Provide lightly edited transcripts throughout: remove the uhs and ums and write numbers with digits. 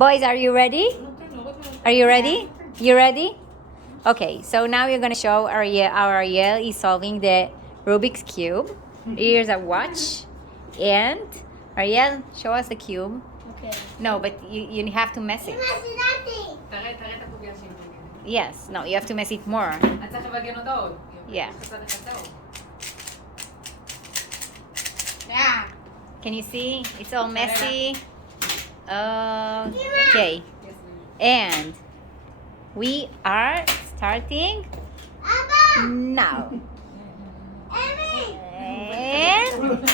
Boys, are you ready? Are you ready? You ready? Okay, so now we're going to show Ariel is solving the Rubik's Cube. Here's a watch. And Ariel, show us the cube. Okay. No, but you have to mess it. תראה את הקוביה שהיא מגנת. Yes, no, you have to mess it more. את צריך לבגן אותה עוד. Yeah. Can you see? It's all messy. Okay. And we are starting now. And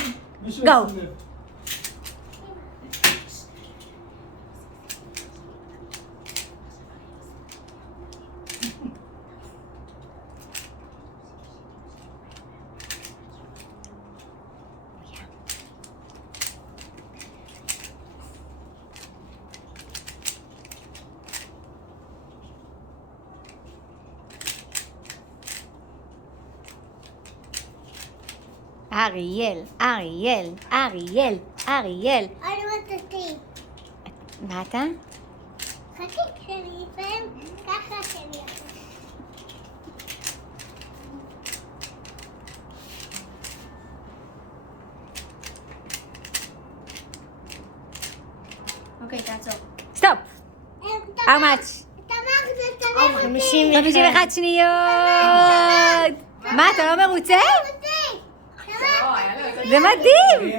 go. Ariel, Ariel, Ariel, Ariel. אני רוצה טיפ. מה אתה? חכי כשאני אסיים, ככה שאני אעשה. אוקיי, תעצור. Stop. How much? תמר זה תמר. 51 שניות. מה, אתה לא מרוצה? זה מדהים.